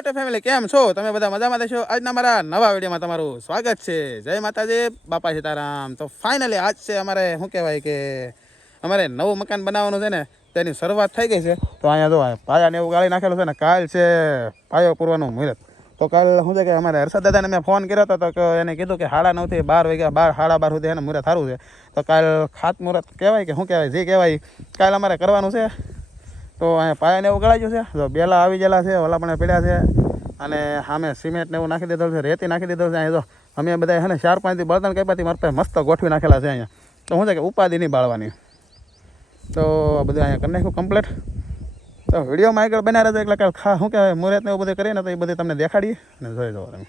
YouTube family કેમ છો તમે બધા મજામાં દેશો આજના મારા નવા વિડીયોમાં તમારું સ્વાગત છે જય માતાજી બાપા સીતારામ તો ફાઇનલી આજ છે અમારે શું કહેવાય કે અમારે નવું મકાન બનાવવાનું છે ને તેની શરૂઆત થઈ ગઈ છે તો અહીંયા જો પાયાને એવું ગાળી નાખેલું છે ને કાલ છે પાયો પૂરવાનું મુહૂર્ત તો કાલ શું છે કે અમારે હર્ષદ દાદાને મેં ફોન કર્યો હતો તો એને કીધું કે 9:30થી 12 વાગ્યા 12 સુધી એને મુહૂર્ત સારું છે તો કાલ ખાતમુહૂર્ત કહેવાય કે શું કહેવાય જે કહેવાય કાલ અમારે કરવાનું છે તો અહીંયા પાયાને એવું ગળાઈ ગયું છે જો બેલા આવી ગયેલા છે ઓલા પણ પડ્યા છે અને સામે સિમેન્ટ ને એવું નાખી દીધું છે રેતી નાખી દીધું છે અહીંયા જો અમે બધા છે ને 4-5 દી બળતણ કાપ્યાથી મારા પાસે મસ્ત ગોઠવી નાખેલા છે અહીંયા તો શું છે કે ઉપાધિ નહીં બાળવાની તો બધું અહીંયા કરી નાખ્યું કમ્પ્લીટ તો વિડીયોમાં આગળ બન્યા રહેજો એટલે કાલ શું કહેવાય મુહૂર્ત ને એવું બધું કરીને તો એ બધું તમને દેખાડીએ અને જોઈ જવો તમે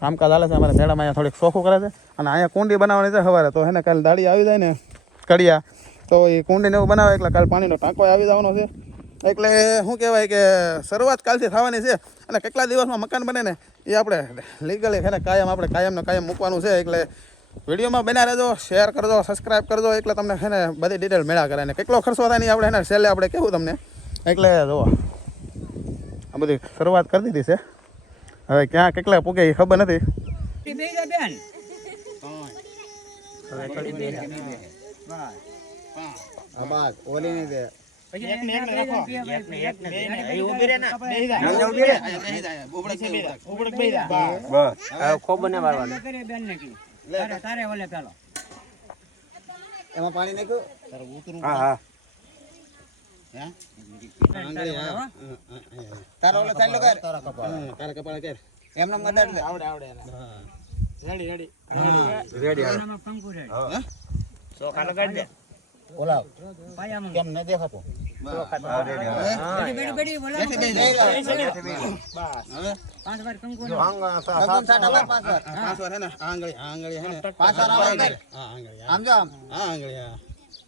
કામકાજ હાલે છે અમારે મેળામાં અહીંયા થોડીક શોખું કરે છે અને અહીંયા કુંડી બનાવવાની છે સવારે તો હે ને કાલે દાડી આવી જાય ને કડિયા તો એ કુંડીને એવું બનાવે એટલે કાલ પાણીનો ટાંકો આવી જવાનો છે એટલે શું કહેવાય કે શરૂઆત કાલથી થવાની છે અને કેટલા દિવસમાં મકાન બને ને એ આપણે લીગલી છે ને કાયમ મૂકવાનું છે એટલે વિડીયોમાં બન્યા રહેજો શેર કરજો સબસ્ક્રાઈબ કરજો એટલે તમને છે ને બધી ડિટેલ મળ્યા કરે ને કેટલો ખર્ચો થાય નહીં આપણે છે ને છેલ્લે આપણે કહેવું તમને એટલે જો આ બધી શરૂઆત કરી દીધી છે હવે ક્યાં કેટલા પૂગે એ ખબર નથી ઓલી નહીં દે એમાં પાણી નાખ્યું હા તારો ઓલો ચાલ્યો કર તારા કપાળ કર એમનો મદદ લે આવડે રેડી ચોખા લગાડી દે બોલાવ કેમ ન દેખાતો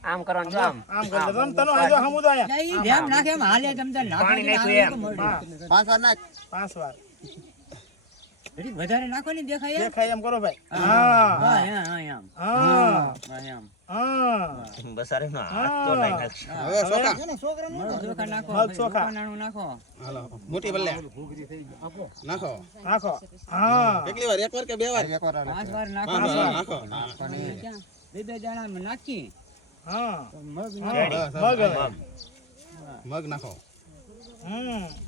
આમ કરવાનું આમ કરવાનું તનો આજો હમુદો આયા ધ્યાન નાખે એમ હાલે તમતા પાણી નાખ્યું એમ 5 વાર નાખ 5 વાર રેડી વધારે નાખો ને દેખાય એમ કરો ભાઈ હા એમ બસ અરે નો હાથ તો લઈ નાખ હવે ચોખા નાખો નાખો હાલો મોટી બલ્લે નાખો હા કેટલી વાર એક વાર કે બે વાર 5 વાર નાખો બે જણા નાખી હા મગ નાખો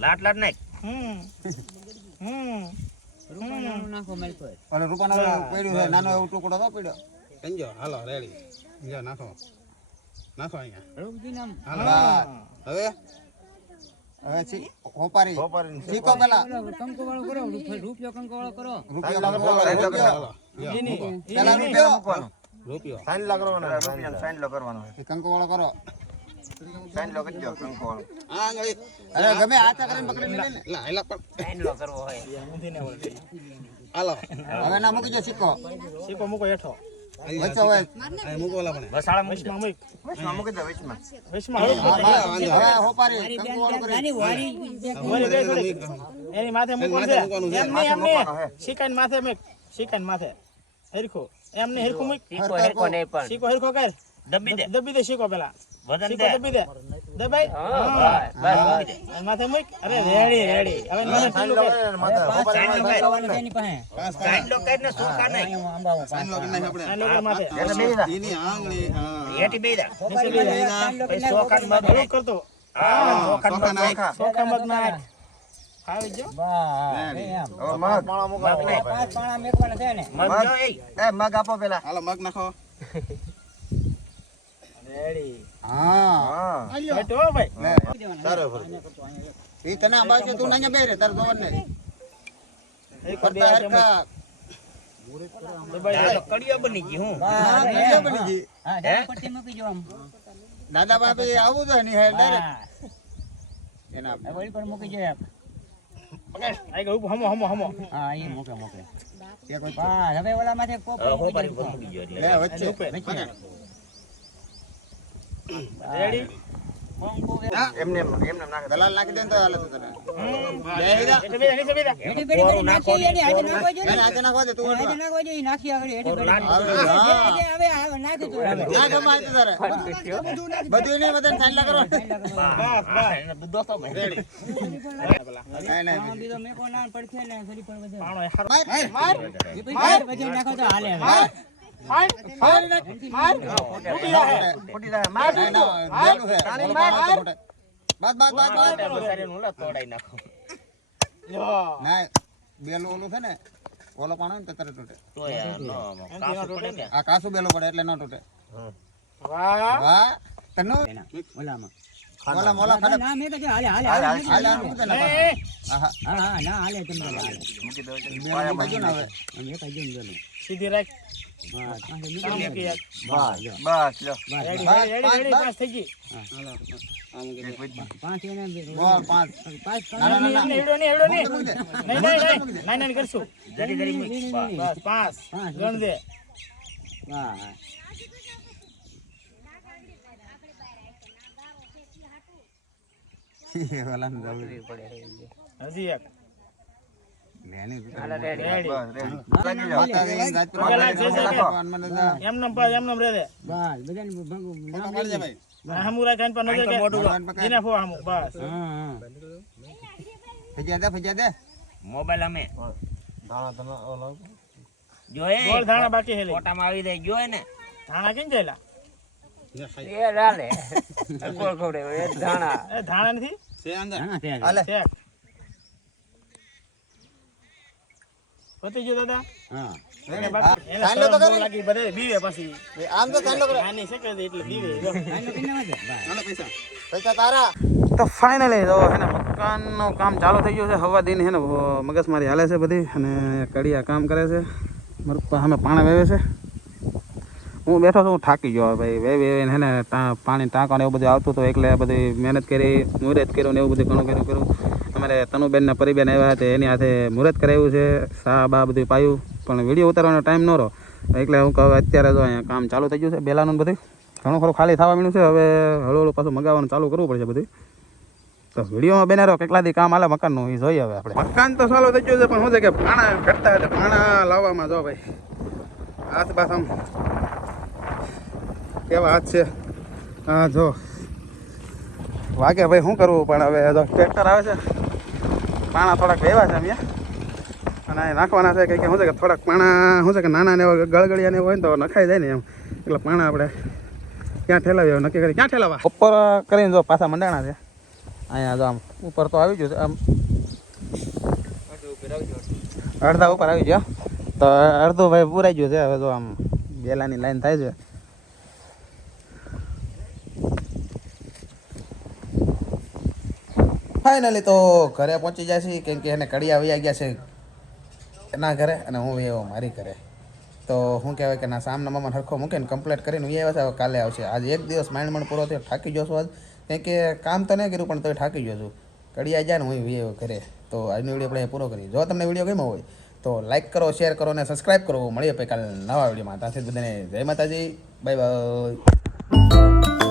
લાટ નાખ રૂપાનું નાખો મેલ પર ઓલે રૂપાનો પડ્યો છે નાનો એવો ટુકડો તો પડ્યો કંજો હાલો રેડી જો નાખો અહીંયા રૂપજી નામ હાલો હવે હોપારી શીખો પેલા કંકો વાળો કરો રૂપિયો કંકો વાળો કરો રૂપિયો સાઈન કરવાનો કંકો વાળો કરો સાઈન લો કરજો કંકો વાળો હા અરે ગમે આતા કરીને પકડી લે ને લા સાઈન લો કરવો હોય હાલો હવે ના મૂકી જો સિક્કો મૂકો હેઠો વચ્ચે હોય મૂકો ઓલા પણ બસાળા વચમાં મૂકી દો વચમાં હવે હોપારી કંકો વાળો કરી નાની વારી એની માથે મૂકવાનું છે એમને શીકાઈને માથે હરખો એમને હરખો મૂક શીકો હરખો કર દબી દે શીકો પેલા વજન દે દબી દે દબાઈ બસ માથે મૂક અરે રેડી હવે માથે ચાલુ કર માથે કરવાની પાસે સાઈડ લો કરીને સુકા નહીં સાઈડ લો કરીને આપણે માથે એની આંગળી એટી બેદા પછી સોખા મત કરતો સોખા મત નાખ આવી જો વાહ એમ મગ પાણા મૂકો 5 પાણા મેકવાના છે ને મગ જો એ મગ આપો પેલા હાલો મગ નાખો રેડી હા બેઠો ભાઈ સારો ઈ તને આંબા છે તું નઅહીંયા બેરે તાર દોવર ને એક પડતા હરખા કડિયા બની ગઈ હું કડિયા બની ગઈ હા દાદા પટ્ટી મૂકી જો આમ દાદા બાપે આવું જો ની હે ડાયરેક્ટ એના વળી પર મૂકી જો આપ પકડ આઈ ગયો હમો હા ઈ મૂકે એક હા હવે ઓલા માથે કોપ હોપારી મૂકી જો લે વચ્ચે રેડી એમને નાખે દલાલ નાખી દે ને તો હાલે તું તને આજે નાખવા દે તું બધું નહીં બધાને ચાલ્યા કરો બેલું ઓલું છે ને ઓલો પાણો ને તરત તૂટે આ કાસુ બેલો પડે એટલે ન તૂટે વાહ તનો મોલા મોલા ખડક ના મે કે હાલે હાલે હાલે મૂકી દે ને હા હા ના હાલે તમને હાલે મૂકી દો બાજુ ના હવે અમે કાઈ જમ જને સીધી રાખ બસ બસ લો રેડી બસ થઈ ગઈ હાલો આ મૂકી દે પાંચ એને બોલ પાંચ ના ના એડો નહીં નહીં કરશું જરી જરી બસ પાંચ ગણ દે વાહ વાલા ને જરૂરી પડે હજી એક લેની એમનમ રે દે બસ બધાને નામ મળી જાય ભાઈ હમુરા કાન પર નજર કે મોટું જીને ફો હમુ બસ હા ફજ્યા દે મોબાઈલ અમે ધાણા ઓલો જોએ બોલ ધાણા બાકી હેલે ફોટામાં આવી જાય જોય ને ધાણા કેમ જઈલા એ રાલે કોલ કોડે એ ધાણા નથી છે અંદર હાલે પતી ગયો દાદા હા સાંડો તો કરી લાગી બધે બીવે પછી આમ તો સાંડો કરે આની શકે એટલે બીવે સાંડો કિને વાજે હાલો પૈસા તારા તો ફાઇનલી તો હે ને મકાનનું કામ ચાલુ થઈ ગયું છે હવા દિન હે ને મગજમારી હાલે છે બધી અને કડિયા કામ કરે છે મારા સામે પાણા વેવે છે હું બેઠો છું થાકી ગયો ભાઈ વેવી હે ને પાણી ટાંકવાનું એવું બધું આવતું હતું એટલે બધી મહેનત કરી મુહૂર્ત કર્યું ને એવું બધું ઘણું કર્યું અમારે તનુબેન ને પરિબેન આવ્યા હતા એની હાથે મુહૂર્ત કરાવ્યું છે સા બા બધું પાયું પણ વિડીયો ઉતારવાનો ટાઈમ ન રહ્યો એટલે હું કહું અત્યારે તો અહીંયા કામ ચાલુ થઈ ગયું છે બેલાનું બધું ઘણું ખરું ખાલી થવા માંડ્યું છે હવે હળવું પાછું મગાવવાનું ચાલુ કરવું પડશે બધું તો વિડીયોમાં બેના રહ્યો કેટલા દી કામ હાલે મકાનનું એ જોઈએ હવે આપણે મકાન તો ચાલુ થઈ ગયું છે પણ શું છે કે પાણા ઘટતા હતા પાણા લાવવામાં જો ભાઈ આસપાસ આમ કેવા હાથ છે હા જો વાગે ભાઈ શું કરવું પણ હવે જો ટ્રેક્ટર આવે છે પાણા થોડાક વેવા છે અહીંયા અને નાખવાના છે કંઈક શું છે કે થોડાક પાણા શું છે કે નાના ને એવા ગળગળિયા ને હોય ને તો નખાઈ જાય ને એમ એટલે પાણા આપણે ક્યાં ઠેલાવીએ નક્કી કરી ક્યાં ઠેલાવા ઉપર કરીને જો પાછા મંડાણા છે અહીંયા જો આમ ઉપર તો આવી ગયું છે આમ અડધા ઉપર આવી ગયો તો અડધું ભાઈ પૂરાઈ ગયું છે હવે જો આમ બેલાની લાઈન થાય છે ફાઇનલી તો ઘરે પહોંચી જાય છે કેમ કે એને કડિયા વયા ગયા છે એના ઘરે અને હું એવો મારી ઘરે તો શું કહેવાય કે ના સામના મામા હરખો મૂકીને કમ્પ્લીટ કરીને એ આવ્યા છે કાલે આવશે આજે એક દિવસ માંડ પૂરો થયો થાકી ગયો છું આજ કેમ કે કામ તો નહીં કર્યું પણ તો થાકી ગયો છું કડિયા જાય ને હું એવો ઘરે તો આજનો વિડીયો આપણે પૂરો કરીએ જો તમને વિડીયો ગમ્યો હોય તો લાઈક કરો શેર કરો અને સબસ્ક્રાઈબ કરો મળીએ પછી કાલે નવા વિડીયોમાં ત્યાંથી બધાને જય માતાજી બાય બાય